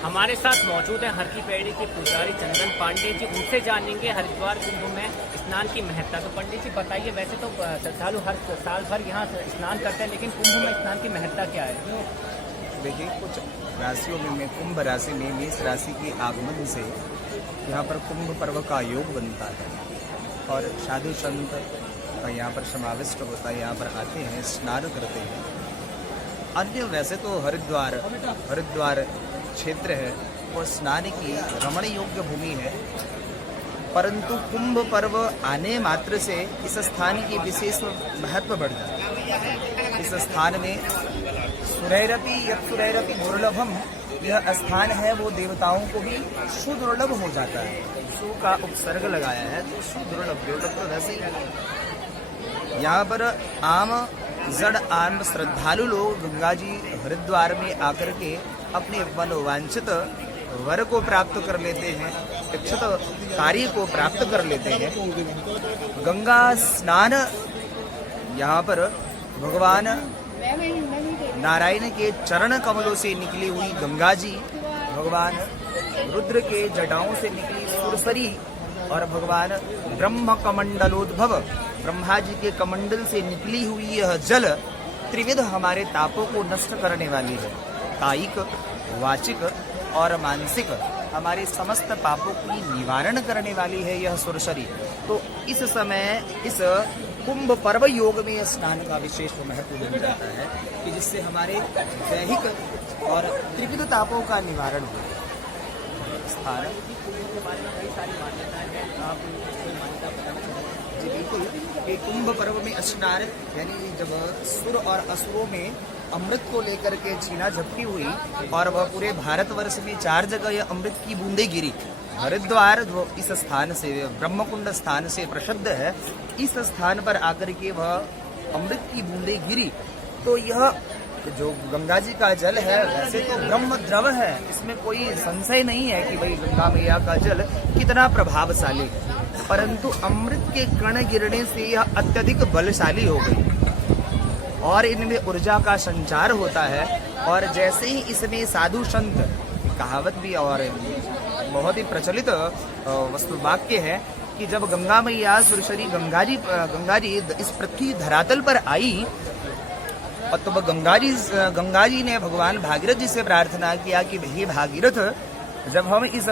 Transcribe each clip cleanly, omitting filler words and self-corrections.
हमारे साथ मौजूद है हर की पैड़ी के पुजारी चंदन पांडे जी। उनसे जानेंगे हरिद्वार कुंभ में स्नान की महत्ता। तो पंडित जी बताइए, वैसे तो श्रद्धालु हर साल भर यहाँ स्नान करते हैं, लेकिन कुंभ में स्नान की महत्ता क्या है? देखिए, कुछ राशियों में कुंभ राशि में मेष राशि के आगमन से यहाँ पर कुंभ पर्व का योग बनता है और साधु संत का यहाँ पर समाविष्ट होता है, यहाँ पर आते हैं, स्नान करते हैं। अन्य वैसे तो हरिद्वार क्षेत्र है और स्नान की रमण योग्य भूमि है, परंतु कुंभ पर्व आने मात्र से इस स्थान की विशेष महत्व बढ़ जाता है। इस स्थान में सुरैरपि दुर्लभम, यह स्थान है वो देवताओं को भी सुदुर्लभ हो जाता है। सु का उपसर्ग लगाया है तो सुदुर्लभ, दुर्लभ तो वैसे ही। यहाँ पर आम श्रद्धालु लोग गंगा जी हरिद्वार में आकर के अपने मनोवांछित वर को प्राप्त कर लेते हैं, इच्छित कार्य को प्राप्त कर लेते हैं। गंगा स्नान यहाँ पर भगवान नारायण के चरण कमलों से निकली हुई गंगा जी, भगवान रुद्र के जटाओं से निकली सुरसरी और भगवान ब्रह्म कमंडलोद्भव ब्रह्मा जी के कमंडल से निकली हुई यह जल त्रिविध हमारे तापों को नष्ट करने वाली है। कायिक, वाचिक और मानसिक हमारे समस्त पापों की निवारण करने वाली है यह सुरसरी। तो इस समय इस कुंभ पर्व योग में स्नान का विशेष महत्व बन जाता है कि जिससे हमारे दैहिक और त्रिविध तापों का निवारण हो। स्थान के बारे में कई सारी मान्यताएं हैं, आप कोई मान्यता बताना चाहेंगे? जी बिल्कुल, कि कुंभ पर्व में स्नान यानी जब सुर और असुरों में अमृत को लेकर के छीना झपटी हुई और वह पूरे भारतवर्ष में 4 जगह यह अमृत की बूंदें गिरी। हरिद्वार जो इस स्थान से ब्रह्मकुंड स्थान से प्रसिद्ध है, इस स्थान पर आकर के वह अमृत की बूंदें गिरी। तो यह जो गंगा जी का जल है वैसे तो ब्रह्म द्रव है, इसमें कोई संशय नहीं है कि भाई गंगा मैया का जल कितना प्रभावशाली है, परंतु अमृत के कण गिरने से यह अत्यधिक बलशाली हो गई और इनमें ऊर्जा का संचार होता है। और जैसे ही इसमें साधु संत, कहावत भी और बहुत ही प्रचलित वस्तु वाक्य है कि जब गंगा मैया सुरसरी गंगा जी इस पृथ्वी धरातल पर आई और तो गंगा जी ने भगवान भागीरथ जी से प्रार्थना किया कि हे भागीरथ, जब हम इस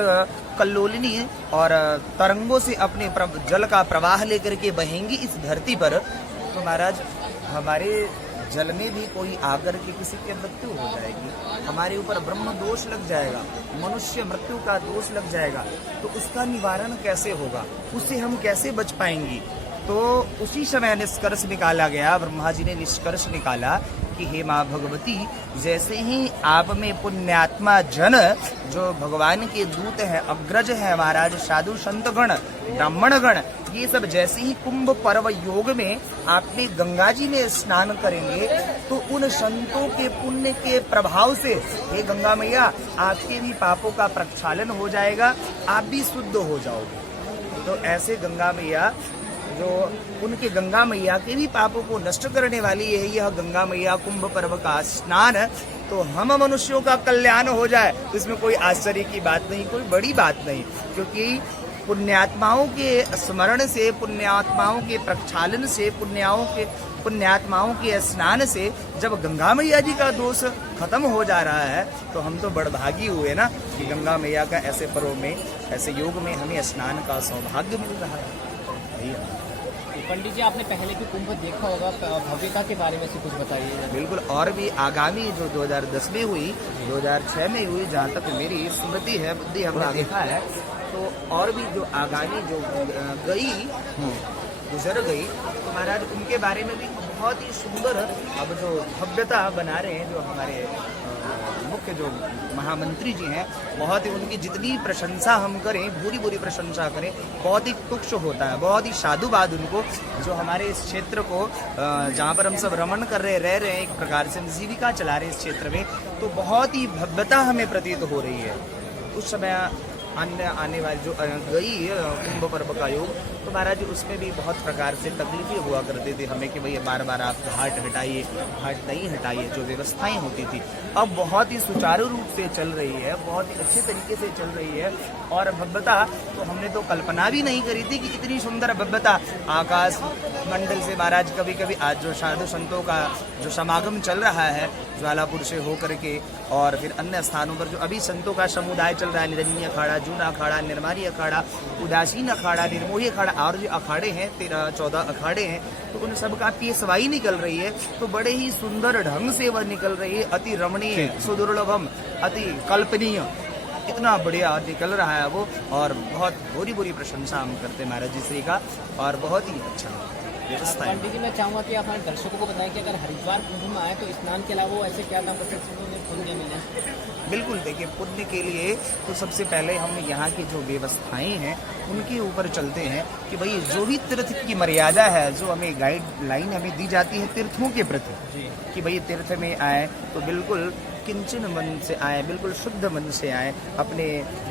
कल्लोलिनी और तरंगों से अपने जल का प्रवाह लेकर के बहेंगी इस धरती पर, तो महाराज हमारे जल में भी कोई आकर के किसी की मृत्यु हो जाएगी, हमारे ऊपर ब्रह्म दोष लग जाएगा, मनुष्य मृत्यु का दोष लग जाएगा, तो उसका निवारण कैसे होगा, उससे हम कैसे बच पाएंगी। तो उसी समय निष्कर्ष निकाला गया, ब्रह्मा जी ने निष्कर्ष निकाला कि हे माँ भगवती, जैसे ही आप में पुण्यात्मा जन जो भगवान के दूत हैं, अग्रज है महाराज, साधु संत गण, ब्राह्मण गण, ये सब जैसे ही कुंभ पर्व योग में आप में गंगा जी में स्नान करेंगे तो उन संतों के पुण्य के प्रभाव से हे गंगा मैया आपके भी पापों का प्रक्षालन हो जाएगा, आप भी शुद्ध हो जाओगे। तो ऐसे गंगा मैया जो उनके गंगा मैया के भी पापों को नष्ट करने वाली है यह गंगा मैया कुंभ पर्व का स्नान, तो हम मनुष्यों का कल्याण हो जाए तो इसमें कोई आश्चर्य की बात नहीं, कोई बड़ी बात नहीं, क्योंकि पुण्यात्माओं के स्मरण से, पुण्यात्माओं के प्रक्षालन से, पुण्यात्माओं के स्नान से जब गंगा मैया जी का दोष खत्म हो जा रहा है तो हम तो बड़भागी हुए ना कि गंगा मैया का ऐसे पर्व में, ऐसे योग में हमें स्नान का सौभाग्य मिल रहा है। पंडित जी, आपने पहले भी कुंभ देखा होगा, भव्यता के बारे में से कुछ बताइए। बिल्कुल, और भी आगामी जो 2010 में हुई, 2006 में हुई, जहाँ तक मेरी स्मृति है, बुद्धि हमने देखा है, तो और भी जो आगामी जो गुजर गई, तो महाराज उनके बारे में भी बहुत ही सुंदर अब जो भव्यता बना रहे हैं जो हमारे मुख्य जो महामंत्री जी हैं, बहुत ही उनकी जितनी प्रशंसा हम करें, बुरी प्रशंसा करें, बहुत ही तुच्छ होता है, बहुत ही साधुवाद उनको, जो हमारे इस क्षेत्र को जहाँ पर हम सब रमण कर रहे रह रहे हैं, एक प्रकार से हम जीविका चला रहे हैं इस क्षेत्र में, तो बहुत ही भव्यता हमें प्रतीत हो रही है। उस समय अन्य आने वाली जो गई कुंभ पर्व का योग, तो महाराज उसमें भी बहुत प्रकार से तकलीफें हुआ करते थे हमें कि भैया बार बार आप घाट हटाइए, घाट नहीं हटाइए, जो व्यवस्थाएं होती थी अब बहुत ही सुचारू रूप से चल रही है, बहुत ही अच्छे तरीके से चल रही है। और भव्यता तो हमने तो कल्पना भी नहीं करी थी कि इतनी सुंदर भव्यता आकाश मंडल से महाराज कभी कभी आज जो साधु संतों का जो समागम चल रहा है ज्वालापुर से होकर के और फिर अन्य स्थानों पर जो अभी संतों का समुदाय चल रहा है, निरंजनी अखाड़ा, जूना अखाड़ा, निर्माणी अखाड़ा, उदासीन अखाड़ा, निर्मोही अखाड़ा और जो अखाड़े हैं 13-14 अखाड़े हैं, तो उन सब का पेशवाई निकल रही है, तो बड़े ही सुंदर ढंग से वह निकल रही है, अति रमणीय, सुदुर्लभम, अति कल्पनीय, इतना बढ़िया निकल रहा है वो। और बहुत बुरी बुरी प्रशंसा हम करते हैं महाराज जी श्री का, और बहुत ही अच्छा व्यवस्था है। पंडित जी मैं चाहूँगा कि आप हमारे दर्शकों को बताएं कि अगर हरिद्वार कुंभ में आए तो स्नान के अलावा वो ऐसे क्या काम कर सकते हैं उन्हें पुण्य मिले? बिल्कुल, देखिए पुण्य के लिए तो सबसे पहले हम यहाँ की जो व्यवस्थाएं हैं उनके ऊपर चलते हैं कि भाई जो भी तीर्थ की मर्यादा है, जो हमें गाइडलाइन हमें दी जाती है तीर्थों के प्रति कि भाई तीर्थ में आए तो बिल्कुल किंचन मन से आए, बिल्कुल शुद्ध मन से आए, अपने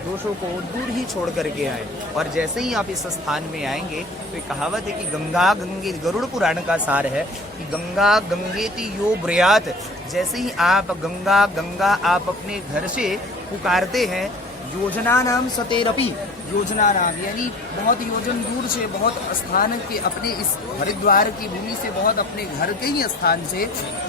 दोषों को दूर ही छोड़ करके आए। और जैसे ही आप इस स्थान में आएंगे तो एक कहावत है कि गंगा गंगे, गरुड़ पुराण का सार है कि गंगा गंगेति यो ब्रयात, जैसे ही आप गंगा गंगा आप अपने घर से पुकारते हैं, योजना नाम सतेरपी, योजना नाम यानी बहुत योजन दूर से, बहुत स्थान के अपने इस हरिद्वार की भूमि से, बहुत अपने घर के ही स्थान से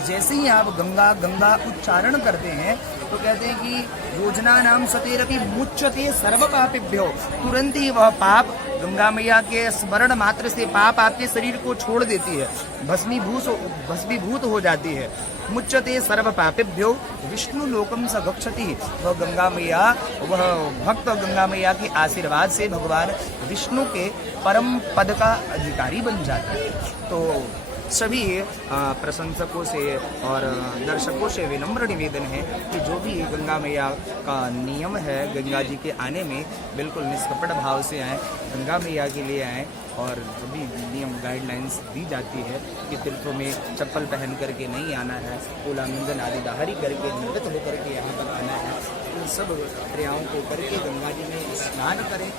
जैसे ही आप गंगा गंगा उच्चारण करते हैं तो कहते हैं कि योजना नाम सतेरपि मुच्यते सर्व पापेभ्यो, तुरंत ही वह पाप गंगा मैया के स्मरण मात्र से पाप आपके शरीर को छोड़ देती है, भस्मीभूत हो जाती है। मुच्यते सर्व पापेभ्यो विष्णु लोकम स गच्छति, वह गंगा मैया, वह भक्त गंगा मैया के आशीर्वाद से भगवान विष्णु के परम पद का अधिकारी बन जाता है। तो सभी प्रशंसकों से और दर्शकों से विनम्र निवेदन है कि जो भी गंगा मैया का नियम है गंगा जी के आने में बिल्कुल निष्कपट भाव से आए, गंगा मैया के लिए आए। और जो भी नियम गाइडलाइंस दी जाती है कि तीर्थों में चप्पल पहन करके नहीं आना है, कोला मुंडन आदि दाहरी करके निवृत्त होकर के यहाँ पर आना है, इन सब क्रियाओं को करके गंगा जी में स्नान करें।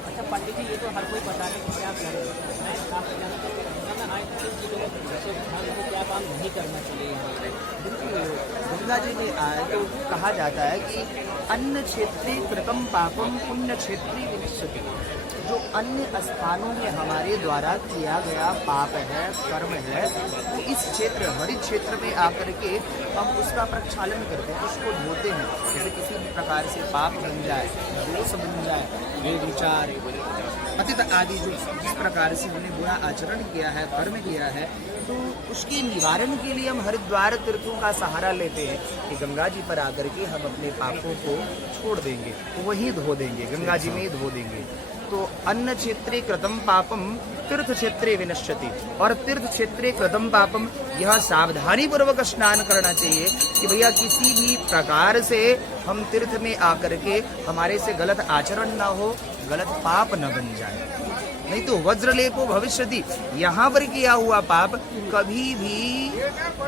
अच्छा पंडित जी, ये तो हर कोई बता रहे कि क्या करें, मैं आपसे जानना चाहूँगा गंगा में आए तो क्या काम नहीं करना चाहिए यहाँ पे? बिल्कुल, गंगा जी में आए तो कहा जाता है कि अन्य क्षेत्रे कृतम पापम पुण्य क्षेत्रे विनश्यति, जो अन्य स्थानों में हमारे द्वारा किया गया पाप है, कर्म है, वो इस क्षेत्र हरि क्षेत्र में आकर के हम उसका प्रक्षालन करते हैं, उसको धोते हैं। जैसे किसी भी प्रकार से पाप बन जाए, दोष बन जाए, वे विचार अतीत आदि जो जिस प्रकार से हमने बुरा आचरण किया है, कर्म किया है, तो उसके निवारण के लिए हम हरिद्वार तीर्थों का सहारा लेते हैं कि गंगा जी पर आकर के हम अपने पापों को छोड़ देंगे, वहीं धो देंगे, गंगा जी में ही धो देंगे। तो अन्न क्षेत्रे कृतम पापम तीर्थ क्षेत्रे विनश्यति, और तीर्थ क्षेत्रे कृतम पापम, यह सावधानी पूर्वक स्नान करना चाहिए कि भैया किसी भी प्रकार से हम तीर्थ में आकर के हमारे से गलत आचरण ना हो, गलत पाप न बन जाए, नहीं तो वज्रलेपो भविष्यति, यहाँ पर किया हुआ पाप कभी भी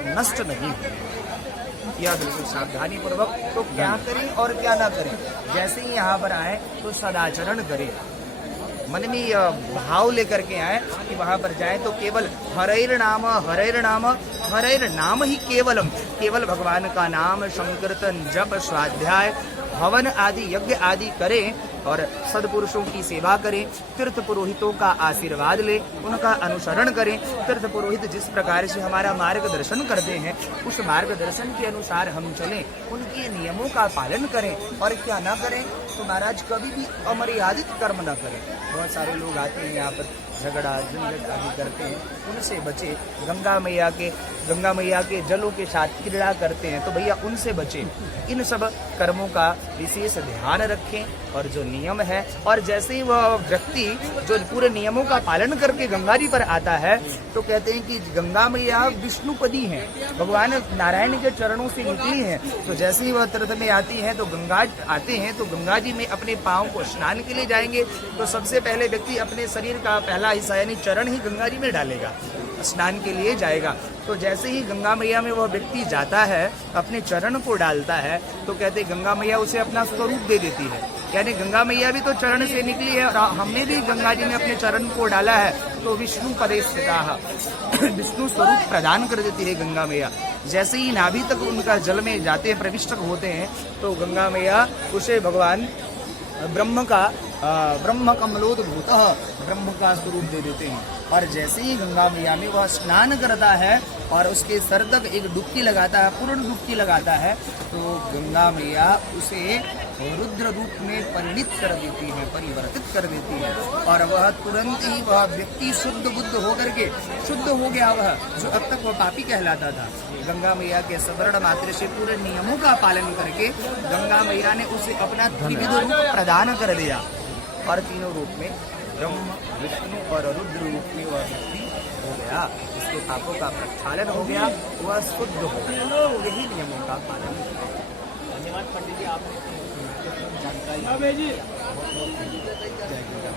नष्ट नहीं होगा। यह बिल्कुल सावधानी पूर्वक तो क्या करें और क्या ना करें, जैसे ही यहाँ पर आए तो सदाचरण करें, मन में यह भाव लेकर के आए कि वहां पर जाए तो केवल हरैर नाम हरैर नाम ही केवलम, केवल भगवान का नाम संकीर्तन जप स्वाध्याय हवन आदि यज्ञ आदि करें और सदपुरुषों की सेवा करें, तीर्थ पुरोहितों का आशीर्वाद लें, उनका अनुसरण करें। तीर्थ पुरोहित जिस प्रकार से हमारा मार्गदर्शन करते हैं उस मार्गदर्शन के अनुसार हम चलें, उनके नियमों का पालन करें, और क्या ना करें तो महाराज कभी भी अमर्यादित कर्म न करें। बहुत सारे लोग आते हैं यहाँ पर झगड़ा झंझट आदि करते हैं, उनसे बचे। गंगा मैया के जलों के साथ क्रीड़ा करते हैं, तो भैया उनसे बचे। इन सब कर्मों का विशेष ध्यान रखें और जो नियम है, और जैसे ही वह व्यक्ति जो पूरे नियमों का पालन करके गंगा जी पर आता है तो कहते हैं कि गंगा मैया विष्णुपदी हैं, भगवान नारायण के चरणों से निकली हैं। तो जैसे ही वह तीर्थ में आती है तो गंगा जी में अपने पाँव को स्नान के लिए जाएंगे तो सबसे पहले व्यक्ति अपने शरीर का पहला हिस्सा यानी चरण ही गंगा जी में डालेगा। स्नान के लिए जाएगा। तो जैसे ही गंगा मैया में वह व्यक्ति जाता है, अपने चरण को डालता है, तो कहते गंगा मैया उसे अपना स्वरूप दे देती है। यानी गंगा मैया भी तो चरण से निकली है और हमने भी गंगा जी में अपने चरण को डाला है, तो विष्णु पदे स्थिता विष्णु स्वरूप प्रदान कर देती है गंगा मैया। जैसे ही नाभि तक उनका जल में जाते हैं, प्रविष्ट होते हैं, तो गंगा मैया उसे भगवान ब्रह्म कमलोद्भूत ब्रह्म का स्वरूप दे देते हैं। और जैसे ही गंगा मैया में वह स्नान करता है और उसके सर तक एक डुबकी लगाता है, पूर्ण डुबकी लगाता है, तो गंगा मैया उसे रुद्र रूप में परिणित कर देती है, परिवर्तित कर देती है। और वह तुरंत ही वह व्यक्ति शुद्ध बुद्ध होकर के शुद्ध हो गया। वह जो अब तक वह पापी कहलाता था, गंगा मैया के स्वर्ण मात्र से पूरे नियमों का पालन करके गंगा मैया ने उसे अपना त्रिविध रूप प्रदान कर दिया। और तीनों रूप में ब्रह्म, विष्णु और रुद्र रूप में वह व्यक्ति हो गया। उसके पापों का प्रक्षालन हो गया, वह शुद्ध हो गया। यही नियमों का पालन। धन्यवाद पंडित जी, आपने जानकारी। जय गुरु।